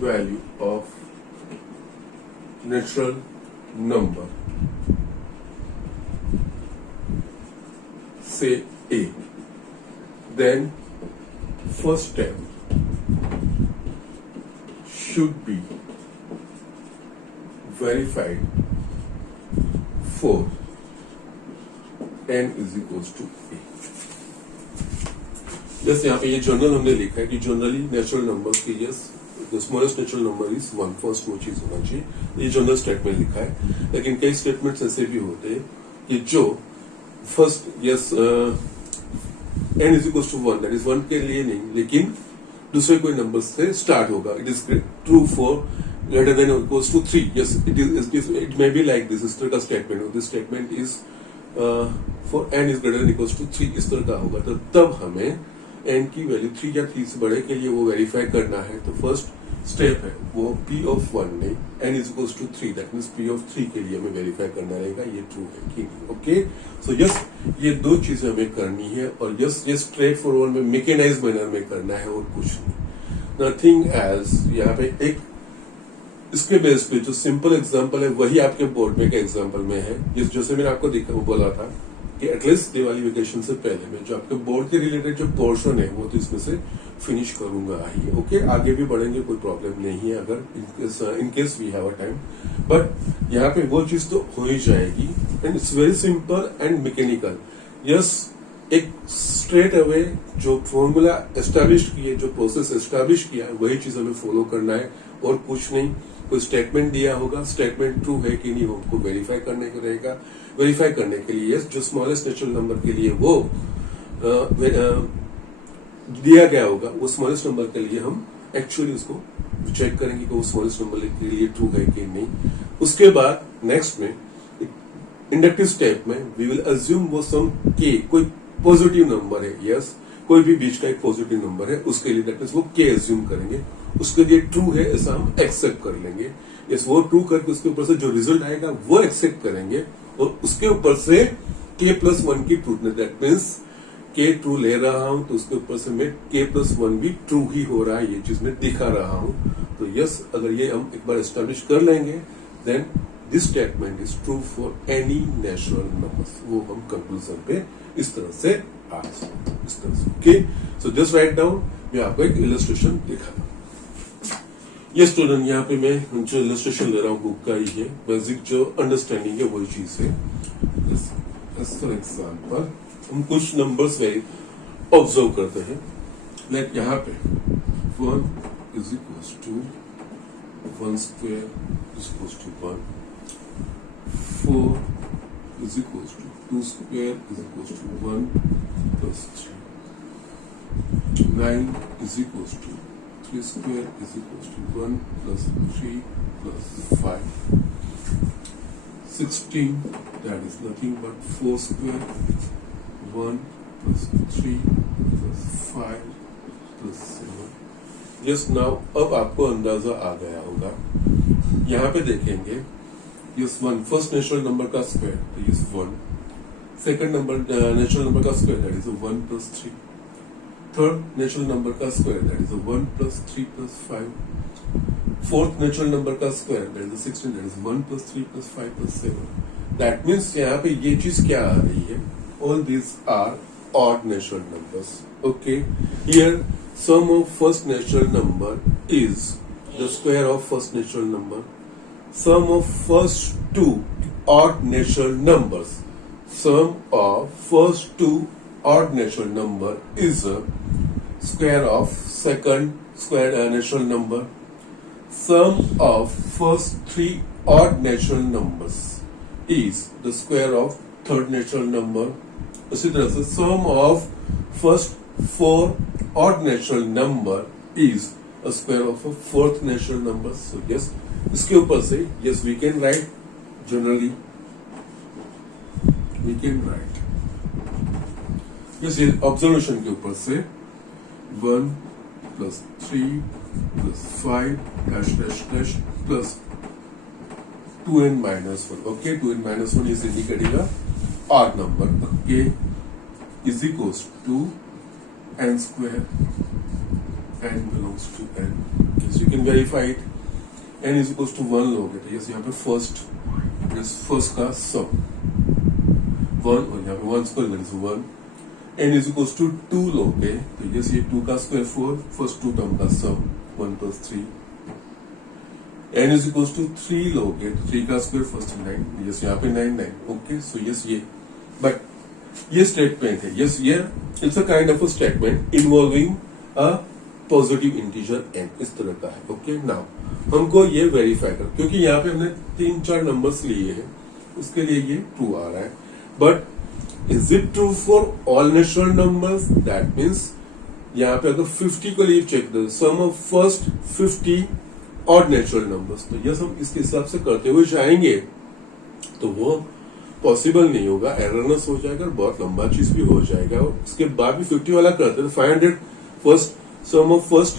value of natural number, say A, then first step should be verified for n is equals to A. जैसे यहाँ पे ये जनरल हमने लिखा है कि जनरली नेचुरल नंबर की yes the smallest natural number is 1, first वो चीज होना चाहिए, ये जनरल स्टेटमेंट लिखा है। लेकिन कई स्टेटमेंट्स ऐसे भी होते हैं कि जो first yes n is equal to 1, that is 1 के लिए नहीं, लेकिन दूसरे कोई नंबर से स्टार्ट होगा। It is true for greater than और equals to 3, yes it may be like this, इस तरह का स्टेटमेंट हो, this statement is for n is greater than equals to 3, इस तरह का होगा। तो तब हमें n की वैल्यू 3 या 3 से बड़े के लिए वो वेरीफाई करना है। तो फर्स्ट स्टेप है वो p ऑफ 1 नहीं, n is equals to 3, that means p of 3 के लिए हमें वेरीफाई करना रहेगा ये ट्रू है कि नहीं। ओके, सो यस ये दो चीजें हमें करनी है, और यस ये स्ट्रेट फॉरवर्ड में मैकेनाइज मैनर में करना है और कुछ नहीं, नथिंग एज। यहाँ पे एक इसके बेस पे जो सिंपल एग्जांपल है वही आपके बोर्ड में के एग्जांपल में है, जैसे मैंने आपको बोला था कि एटलीस्ट दिवाली वेकेशन से पहले मैं जो आपके बोर्ड के रिलेटेड जो पोर्शन है वो तो इसमें से फिनिश करूंगा ही। ओके, आगे भी बढ़ेंगे, कोई प्रॉब्लम नहीं है अगर in case we have a time, but यहाँ पे वो चीज तो हो ही जाएगी। And it's very simple and mechanical. Yes, एक स्ट्रेट अवे जो फॉर्मूला एस्टैब्लिश किए, जो प्रोसेस एस्टैब्लिश किया है, वही चीज हमें फॉलो करना है और कुछ नहीं। कोई स्टेटमेंट दिया होगा, स्टेटमेंट ट्रू है कि नहीं हमको वेरीफाई करने को रहेगा। वेरीफाई करने के लिए जो स्मॉलेस्ट नेचुरल नंबर के लिए वो दिया गया होगा, वो स्मॉलेस्ट नंबर के लिए हम एक्चुअली उसको चेक करेंगे कि वो स्मॉलेस्ट नंबर के लिए ट्रू है कि नहीं। उसके बाद नेक्स्ट में इंडक्टिव स्टेप में वी विल अज्यूम वो सम के कोई पॉजिटिव नंबर है, यस कोई भी बीच का एक पॉजिटिव नंबर है, उसके लिए दैट मींस वो के अज्यूम करेंगे, उसके लिए ट्रू है ऐसा हम एक्सेप्ट कर लेंगे। यस, वो ट्रू करके उसके ऊपर से जो रिजल्ट आएगा वो एक्सेप्ट करेंगे, और उसके ऊपर से k+1 की ट्रूथनेस, दैट मीन्स के ट्रू ले रहा हूं तो उसके ऊपर से मैं k+1 भी ट्रू ही हो रहा है, ये चीज मैं दिखा रहा हूं। तो यस, अगर ये हम एक बार एस्टेब्लिश कर लेंगे then this statement is true for any natural numbers. वो हम कंक्लूजन पे इस तरह से आ सकते, इस तरह से। Okay, so just write down, मैं आपको एक इलस्ट्रेशन दिखा। ये स्टूडेंट, यहाँ पे मैं जो इलस्ट्रेशन ले रहा हूँ बुक का ही है, बेसिक जो अंडरस्टैंडिंग है वही चीज है। फॉर एग्जाम्पल हम कुछ नंबर्स ऑब्जर्व करते हैं, लाइक यहाँ पे 1 is equal to 1 square is equal to 1, 4 is equal to 2 square is equal to 1 plus 3, 9 is equal to 3 square is equals to 1 plus 3 plus 5, 16 that is nothing but 4 square, 1 plus 3 plus 5 plus 7, yes now अब आपको अंदाजा आ गया होगा। यहाँ पे देखेंगे yes 1 first natural number का स्क्वायर तो yes 1, second number natural number का square that is 1 plus 3, third natural number का square that is 1 plus 3 plus 5, fourth natural number का square that is 16 that is 1 plus 3 plus 5 plus 7। That means यहाँ पे ये चीज क्या आ रही है, all these are odd natural numbers. Okay, here sum of first natural number is the square of first natural number. Sum of first two odd natural numbers. Sum of first two odd natural number is a square of second square natural number. Sum of first three odd natural numbers is the square of third natural number. उसी तरह से sum of first 4 odd natural number is a square of a fourth natural number. So yes, इसके ऊपर से yes we can write generally, we can write yes ये observation के ऊपर से 1 plus 3 plus 5 dash dash dash plus 2n minus 1. Okay, 2n minus 1 is indicating a odd number. Okay, is equals to n square. n belongs to n. Yes, you can verify it. n is equals to 1 लोगे तो yes यहाँ पे first का sum 1 और यहाँ पे 1 square that is 1. n is equals to 2 लोगे तो yes ये 2 का square 4, first 2 term का sum 1 plus 3. n is equals to 3 लोगे तो 3 का स्क्वायर फर्स्ट 9, यस यहाँ पे 9 ओके। सो यस ये बट ये स्टेटमेंट है, यस ये it's a kind of a statement involving a positive integer n, इस तरह का है। ओके, नाउ हमको ये वेरीफाई कर, क्योंकि यहाँ पे हमने 3-4 नंबर्स लिए हैं उसके लिए ये ट्रू आ रहा है, but is it true for all natural numbers? That means यहाँ पे अगर 50 को लिए check the sum of first 50 odd natural numbers, तो यस हम इसके हिसाब से करते हुए जाएंगे तो वो पॉसिबल नहीं होगा, एररनेस हो जाएगा, बहुत लंबा चीज भी हो जाएगा। और उसके बाद भी 50 वाला करते हैं 500 first sum of first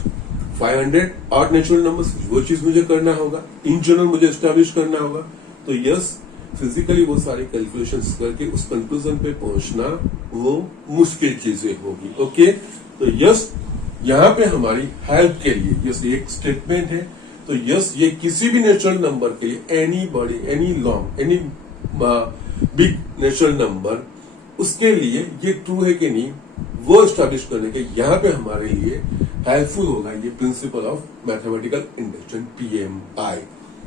500 odd natural numbers, वो चीज मुझे करना होगा, इन जनरल मुझे एस्टैब्लिश करना होगा। तो यस फिजिकली वो सारी कैलकुलेशंस करके उस कंक्लूजन पे पहुंचना वो मुश्किल चीजें होगी। ओके, तो यस यहाँ पे हमारी हेल्प के लिए यस एक स्टेटमेंट है, तो यस ये किसी भी नेचुरल नंबर के लिए एनी बड़ी any long any big natural number उसके लिए ये ट्रू है कि नहीं वो एस्टैब्लिश करने के यहाँ पे हमारे लिए हेल्पफुल होगा ये principle of mathematical induction PMI।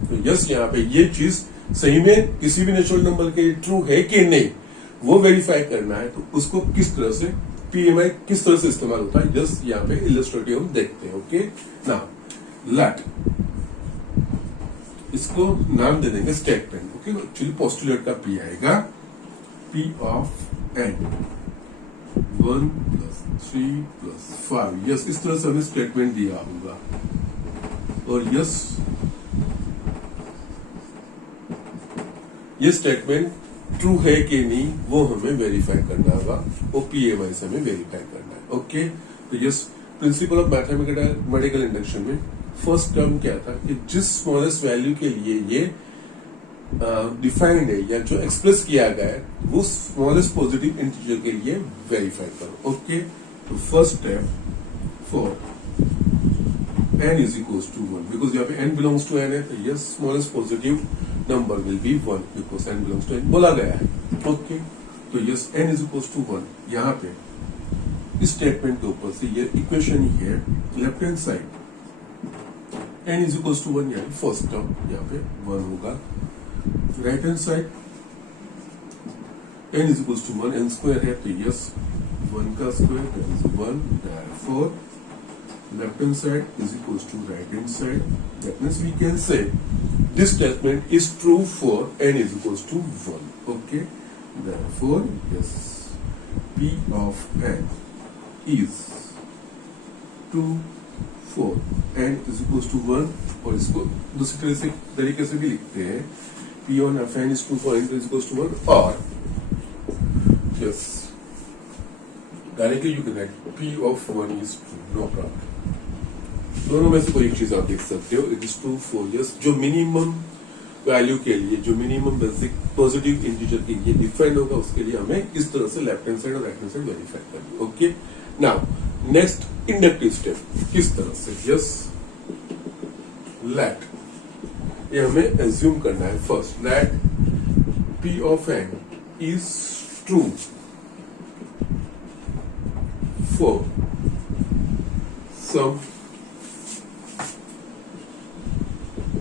तो यस यहाँ पे ये चीज सही में किसी भी नेचुरल नंबर के लिए ट्रू है कि नहीं वो वेरीफाई करना है, तो उसको किस तरह से PMI किस तरह से इस्तेमाल होता है यस यहाँ पे इलस्ट्रेटिव हम देखते हैं। ओके, नाउ लेट इसको नाम दे देंगे स्टेटमेंट। ओके, एक्चुअली पोस्टुलेट का P आएगा P of n 1 plus 3 plus 5। Yes इस तरह से हमें स्टेटमेंट दिया होगा और यस ये स्टेटमेंट ट्रू है कि नहीं वो हमें वेरीफाई करना होगा, वो PMI से हमें वेरीफाई करना है। ओके, तो yes principal of mathematical induction में फर्स्ट टर्म क्या था कि जिस स्मॉलेस्ट वैल्यू के लिए ये डिफाइंड है या जो एक्सप्रेस किया गया है वो स्मॉलेस्ट पॉजिटिव इंटीजर के लिए वेरीफाई करो। ओके, तो first step for n is equals to 1 because यहाँ पे n बिलोंग्स टू n है, तो यस smallest positive number will be 1 because n belongs to n बोला गया है। ओके, तो yes n is equals to 1 यहाँ पे इस स्टेटमेंट के ऊपर से ये इक्वेशन ही है left hand side n is equals to 1 यानी फर्स्ट टर्म यहाँ पे 1 होगा, right hand side n is equals to 1 n square है तो यस 1 का square that is 1, therefore left hand side is equals to right hand side. That means we can say this statement is true for n is equals to 1. Okay, therefore yes P of n is true for n is equals to 1 और इसको दूसरी तरीके से भी लिखते हैं P of n is true for n is equals to 1 और yes directly you can write P of 1 is true, no problem. दोनों में से कोई एक चीज आप देख सकते हो, it is true for yes. जो मिनिमम वैल्यू के लिए, जो मिनिमम बेसिक पॉजिटिव इंटीजर के लिए डिफाइन होगा, उसके लिए हमें इस तरह से लेफ्ट हैंड साइड और राइट हैंड साइड वेरीफाई करनी। Okay, now next inductive step किस तरह से, यस लेट, ये हमें एज्यूम करना है first, let P of n is true for some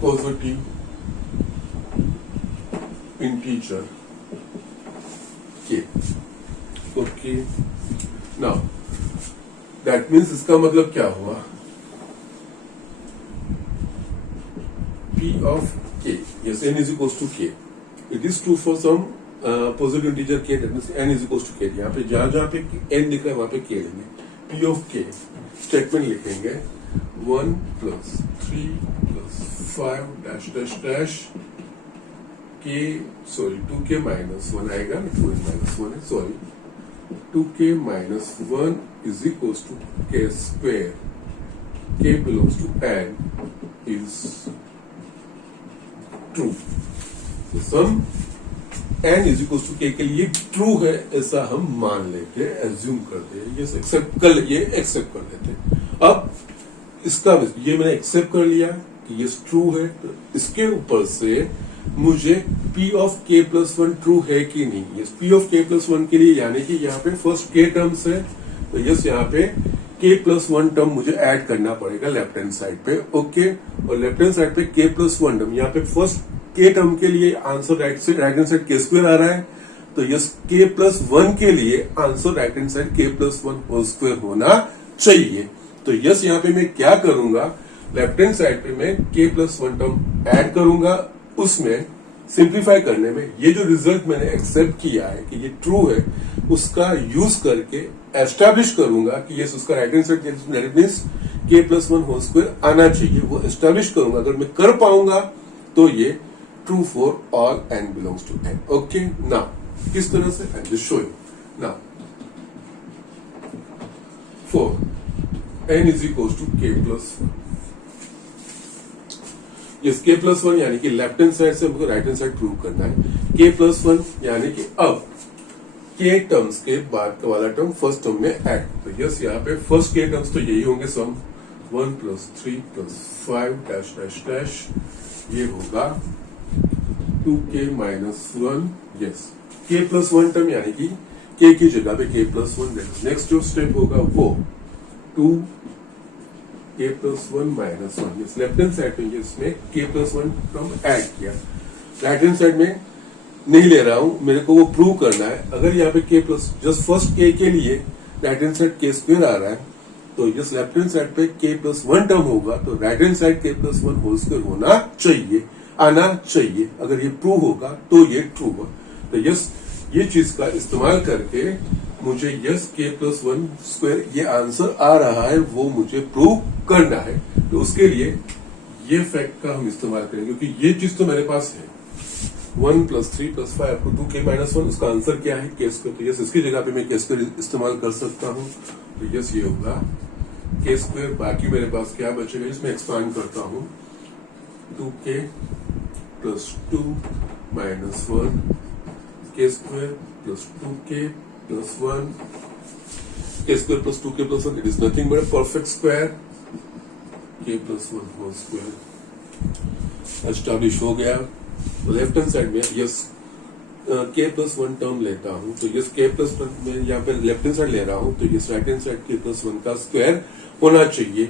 positive integer k. Okay, now that means इसका मतलब क्या हुआ, p of k, yes, n is equals to k, it is true for some positive integer k, that means n is equals to k। यहाँ पे जहां पे n दिख रहा है वहां पे k लेंगे, p of k स्टेटमेंट लिखेंगे 1 plus 3 plus 5 dash dash dash k, sorry 2k minus 1 आएगा, 2n minus 1 है, sorry 2k minus 1 is equals to k square, k belongs to n is true, so sum n is equals to k के लिए true है ऐसा हम मान लेते हैं, एज्यूम करते हैं, ये एक्सेप्ट कर, ये एक्सेप्ट कर लेते हैं। अब इसका ये मैंने एक्सेप्ट कर लिया कि ये ट्रू है, तो इसके ऊपर से मुझे p of k plus 1 true है कि नहीं, yes p of k plus 1 के लिए, यानी कि यहाँ पे फर्स्ट k टर्म्स है, तो यस यहाँ पे k प्लस 1 टर्म मुझे ऐड करना पड़ेगा लेफ्ट हैंड साइड पे। ओके, और लेफ्ट हैंड साइड पे k प्लस 1 टर्म, यहाँ पे फर्स्ट k टर्म के लिए answer right hand side k square आ रहा है, तो यस k प्लस 1 के लिए answer right hand side k plus 1 whole square होना चाहिए। तो यस यहाँ पे मैं क्या करूंगा, लेफ्ट हैंड साइड पे मैं k प्लस 1 टर्म ऐड करूंगा, उसमें सिंप्लीफाई करने में ये जो रिजल्ट मैंने एक्सेप्ट किया है कि ये ट्रू है, उसका यूज करके एस्टैब्लिश करूंगा कि ये उसका right hand side means k plus 1 whole square आना चाहिए, वो एस्टैब्लिश करूंगा। अगर मैं कर पाऊंगा तो ये true for all n belongs to n। Okay, now किस तरह से, I just show you now, for n is equals to k plus 1, yes k plus 1 यानी कि लेफ्ट हैंड साइड से हमको राइट हैंड साइड प्रूव करना है, k plus 1 यानी कि अब k टर्म्स के बाद का वाला टर्म फर्स्ट टर्म में ऐड, तो यस यहाँ पे फर्स्ट k टर्म्स तो यही होंगे, सम 1 plus 3 plus 5 dash dash dash, ये होगा 2k minus 1, yes k plus 1 term यानी कि k की जगह पे k प्लस 1, नेक्स्ट जो स्टेप होगा वो 2 k प्लस 1 माइनस 1, इस लेफ्ट हैंड साइड में इसमें k प्लस 1 टर्म ऐड किया, राइट हैंड साइड में नहीं ले रहा हूं, मेरे को वो प्रूव करना है। अगर यहाँ पे k plus just first k के लिए right hand side k square आ रहा है, तो इस लेफ्ट हैंड साइड पे k प्लस 1 टर्म होगा, तो right hand side k plus 1 whole square होना चाहिए, आना चाहिए। अगर ये प्रूव होगा तो ये ट्रू होगा। तो यस, ये चीज का इस्तेमाल करके मुझे यस k प्लस 1 स्क्वायर ये आंसर आ रहा है, वो मुझे प्रूव करना है। तो उसके लिए ये फैक्ट का हम इस्तेमाल करेंगे, क्योंकि ये चीज तो मेरे पास है 1 plus 3 plus 5 up to 2k minus 1, उसका आंसर क्या है k स्क्वायर, तो यस इसकी जगह पे मैं k स्क्वायर इस्तेमाल कर सकता हूँ। तो यस ये होगा k स्क्वायर, बाकी मेरे पास क्या बचेगा, इसमें एक्सपांड करता हूँ 2k plus 2 minus 1 k square plus 2k plus 1 k square plus 2k plus 1, it is nothing but perfect square, k plus 1 whole square establish हो गया। लेफ्ट हैंड साइड में यस k प्लस 1 टर्म लेता हूं, तो yes k plus 1 में यहाँ पे left hand side ले रहा हूं, तो yes right hand side k plus 1 का स्क्वायर होना चाहिए,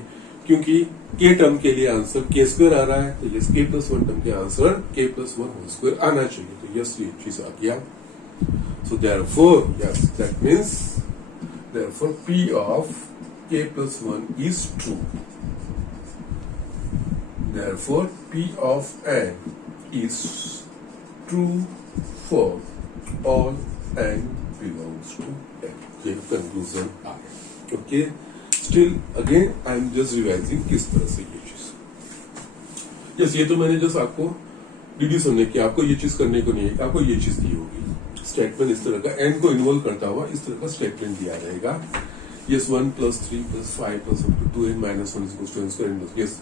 क्योंकि k टर्म के लिए आंसर k स्क्वायर आ रहा है, तो यस k प्लस 1 टर्म के answer k plus 1 whole square आना चाहिए। तो यस ये चीज आ गया। So therefore, yes, that means therefore P of k plus 1 is true. Therefore P of n is true for all n belongs to n. ये conclusion आ गया। Okay. Still again I am just revising किस तरह से ये चीज। Yes, ये तो मैंने just आपको डिड्यूस करने की, आपको ये चीज करने को नहीं है, आपको ये चीज दी होगी। स्टेटमेंट इस तरह का n को इन्वॉल्व करता हुआ इस तरह का स्टेटमेंट दिया रहेगा। Yes, 1 plus 3 plus 5 plus up to 2n minus 1 is equals to n square n plus. Yes.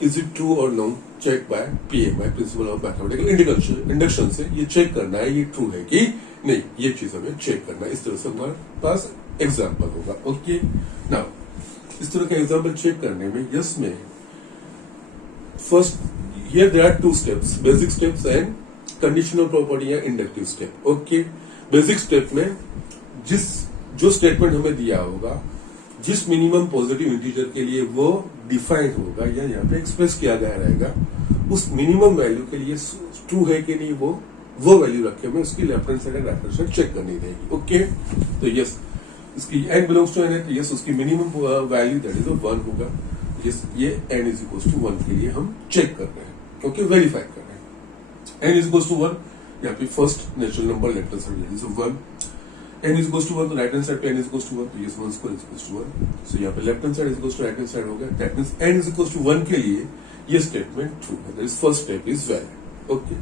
Is it true or no? Check by PMI, principal of mathematical induction से ये चेक करना है ये ट्रू है कि नहीं, ये चीज हमें चेक करना है। इस तरह से हमारे पास एग्जाम्पल होगा। ओके, नाउ इस तरह का एग्जाम्पल चेक करने में यस में first here there are two steps, basic steps and conditional property या inductive step. Okay, basic step में जो स्टेटमेंट हमें दिया होगा, जिस मिनिमम पॉजिटिव इंटीजर के लिए वो डिफाइंड होगा या यहाँ पे एक्सप्रेस किया गया रहेगा, उस मिनिमम वैल्यू के लिए ट्रू है कि नहीं वो वैल्यू रखे हमें उसकी left hand side and right hand side check करनी रहेगी। ओके, तो यस इसकी n बिलोंग्स टू n है, तो यस उसकी मिनिमम वैल्यू दैट इज 1 होगा। यस ये n इज इक्वल टू 1 के लिए हम चेक कर रहे हैं। ओके, वेरीफाई कर रहे हैं। n इज इक्वल टू 1, यहाँ पे first natural number left hand side that is 1। n is equal to 1, तो राइट हैंड साइड पे n इज इक्वल टू 1, तो yes 1 square is equal to 1। So यहाँ पे left hand side is equal to right hand side हो गया। That means n is equal to 1 के लिए ये स्टेटमेंट ट्रू है। That is first step is valid. Okay,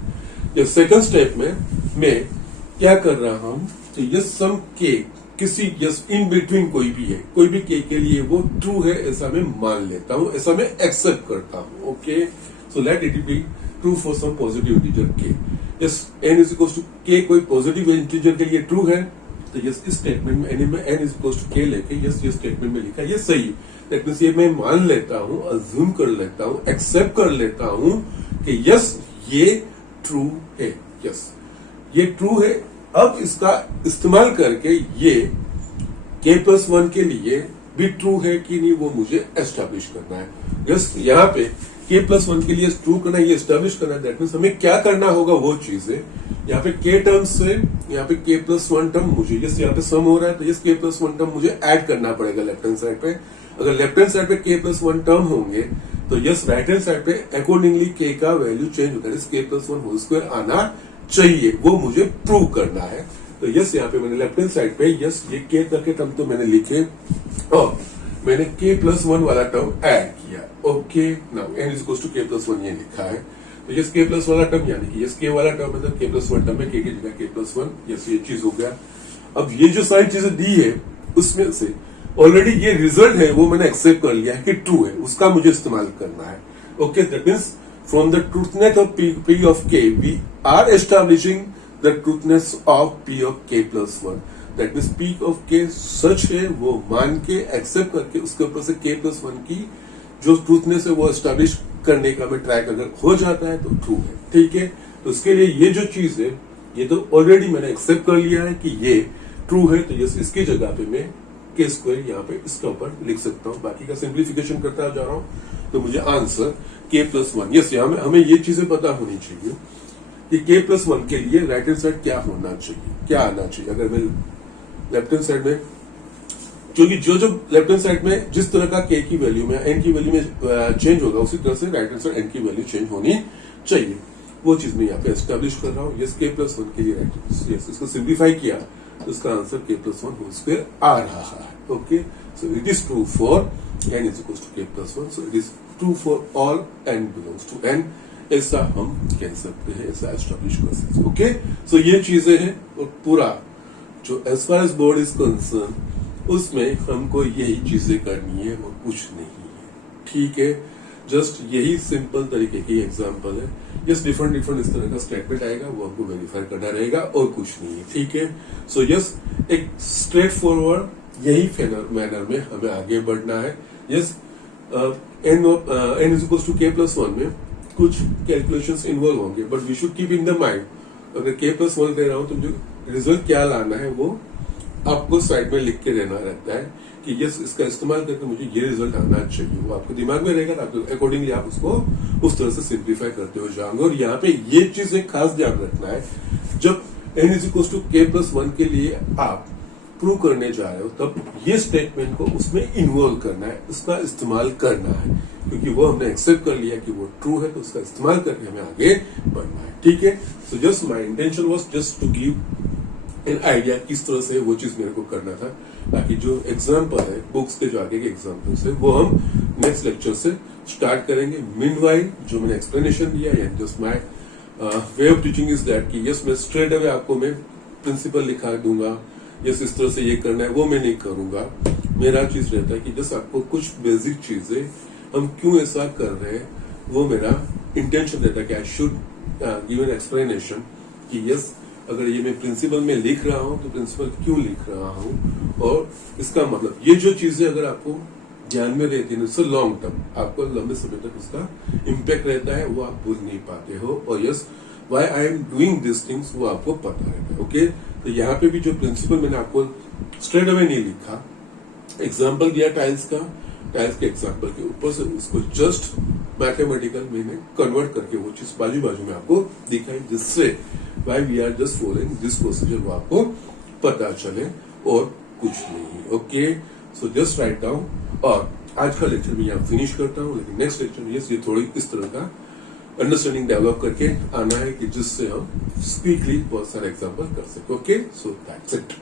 ये सेकंड स्टेप में मैं क्या कर रहा हूं, तो यस सम k किसी यस इन बिटवीन कोई भी k के लिए वो ट्रू है ऐसा मैं मान लेता हूं, ऐसा मैं एक्सेप्ट करता हूं। Okay, so let it be true for some positive integer k। Yes n is equal to k कोई पॉजिटिव इंटीजर के लिए ट्रू है, तो यस इस स्टेटमेंट में n is equal to k लेके यस ये स्टेटमेंट में लिखा ये सही। दैट मींस ये मैं मान लेता हूं, अज्यूम कर लेता हूं, एक्सेप्ट कर लेता हूं कि यस ये ट्रू है। यस ये ट्रू है। अब इसका इस्तेमाल करके ये k+1 के लिए भी ट्रू है कि नहीं वो मुझे एस्टैब्लिश करना है। यस यहाँ पे k+1 के लिए ट्रू करना है, ये एस्टैब्लिश करना है। दैट मींस हमें क्या करना होगा वो चीज है, यहाँ पे k टर्म से यहाँ पे k+1 टर्म मुझे यस यहाँ पे सम हो रहा है, तो यस k+1 टर्म मुझे ऐड करना पड़ेगा लेफ्ट हैंड साइड पे। अगर लेफ्ट हैंड साइड पे k+1 टर्म होंगे तो यस राइट हैंड साइड पे अकॉर्डिंगली k का वैल्यू चेंज होता है, k+1 होल स्क्वायर आना चाहिए, वो मुझे प्रूव करना है। तो यस यहाँ पे मैंने लेफ्ट हैंड साइड पे यस ये k करके टर्म तो मैंने लिखे और मैंने k+1 वाला टर्म ऐड किया। Okay, now n is equal to k+1 ये लिखा है, तो यस k+ वाला टर्म यानी कि यस k वाला टर्म मतलब k+1 टर्म है, k की जगह k+1। यस ये चीज हो गया। अब ये जो सारी चीजें दी है उसमें से ऑलरेडी ये रिजल्ट है वो मैंने एक्सेप्ट कर लिया है कि ट्रू है, उसका मुझे इस्तेमाल करना है। Okay, that means from the truthness of p of k we are establishing the truthness of p of k+1। That means p of k सच है वो मान के एक्सेप्ट करके उसके ऊपर से k+1 की जो ट्रूथनेस है वो एस्टैब्लिश करने का मैं ट्राई अगर हो जाता है तो ट्रू है। ठीक है, तो उसके लिए ये जो चीज है ये तो ऑलरेडी मैंने एक्सेप्ट कर लिया है कि ये ट्रू है, तो यस इसकी जगह पे मैं k² यहाँ पे इसके ऊपर लिख सकता हूँ। बाकी का सिंप्लीफिकेशन करता जा रहा हूँ तो मुझे आंसर k+1। यस यहाँ हमें ये चीजें पता होनी चाहिए कि k+1 के लिए राइट हैंड साइड क्या होना चाहिए, क्या आना चाहिए। अगर मैं लेफ्ट हैंड साइड में क्योंकि जो लेफ्ट हैंड साइड में जिस तरह का k की वैल्यू में n की वैल्यू में चेंज होगा उसी तरह से राइट हैंड साइड n की वैल्यू चेंज होनी चाहिए, वो चीज मैं यहाँ पे एस्टेब्लिश कर रहा हूँ। यस k+1 के लिए यस इसको सिंप्लीफाई किया तो इसका आंसर k+1 होल स्क्वायर आ रहा है। Okay, so it is true for n is equal to k+1, so it is true for all n belongs to n, ऐसा हम कह सकते हैं, ऐसा एस्टेब्लिश कर सकते हैं। ओके, सो ये चीजें हैं और पूरा जो as far as board is concern उसमें हमको यही चीजें करनी है और कुछ नहीं है। ठीक है, जस्ट यही सिंपल तरीके की एग्जांपल है। यस डिफरेंट इस तरह का स्टेटमेंट आएगा वो हमको वेरीफाई करना रहेगा और कुछ नहीं है। ठीक है, सो यस एक स्ट्रेट फॉरवर्ड यही मैनर में हमें आगे बढ़ना है। Yes n is equal to k+1 में कुछ कैलकुलेशंस इन्वॉल्व होंगे, but we should keep in the mind अगर k+1 दे रहा हूं तो जो रिजल्ट क्या लाना है वो आपको साइड में लिख के रहना रहता है कि यस इसका इस्तेमाल करके मुझे ये रिजल्ट आना चाहिए, वो आपको दिमाग में रहेगा, आपको अकॉर्डिंगली आप उसको उस तरह से सिंप्लीफाई करते हो जाओगे। और यहाँ पे ये चीज एक खास ध्यान रखना है, जब n is equal to k+1 के लिए आप प्रूव करने जा रहे हो तब ये स्टेटमेंट को उसमें इन्वॉल्व करना है, उसका इस्तेमाल करना है, क्योंकि वो हमने एक्सेप्ट कर लिया कि वो ट्रू है तो उसका इस्तेमाल करके हमें आगे बढ़ना है। ठीक है, so just my intention was just to give an idea किस तरह से वो चीज मेरे को करना था। बाकी जो एग्जाम्पल है बुक्स के जो आगे के एग्जाम्पल्स है वो हम नेक्स्ट लेक्चर से स्टार्ट करेंगे। मीनवाइल जो मैंने एक्सप्लेनेशन दिया है just my way of teaching is that कि यस मैं स्ट्रेट अवे आपको मैं प्रिंसिपल लिखा दूंगा, यस इस तरह से ये करना है वो मैं नहीं करूंगा। मेरा चीज रहता है कि जस्ट आपको कुछ बेसिक चीजें हम क्यों ऐसा कर रहे हैं, वो मेरा इंटेंशन रहता है कि I should give an explanation कि यस, अगर ये मैं प्रिंसिपल में लिख रहा हूं तो प्रिंसिपल क्यों लिख रहा हूं, और इसका मतलब ये जो चीजें अगर आपको ध्यान में रहती है सो लॉन्ग टर्म आपको लंबे समय तक उसका इम्पैक्ट रहता है, वो आप भूल नहीं पाते हो। और yes, why I am doing this things वो आपको पता रहता है। ओके, तो यहाँ पे भी जो प्रिंसिपल मैंने आपको स्ट्रेट अवे नहीं लिखा, एग्जाम्पल दिया टाइल्स का, टाइल्स के एग्जाम्पल के ऊपर से उसको जस्ट मैथमेटिकल मैंने कन्वर्ट करके वो चीज बाजू बाजू में आपको दिखाई, जिससे why we are just following this procedure वो आपको पता चले और कुछ नहीं। Okay, so just write down. और आज का लेक्चर मैं यहाँ फिनिश करता हूँ, लेकिन नेक्स्ट लेक्चर में ये थोड़ी इस तरह का अंडरस्टैंडिंग डेवलप करके आना है कि जिससे हम स्पीकली बहुत सारे एग्जाम्पल कर सके। Okay, so that's it.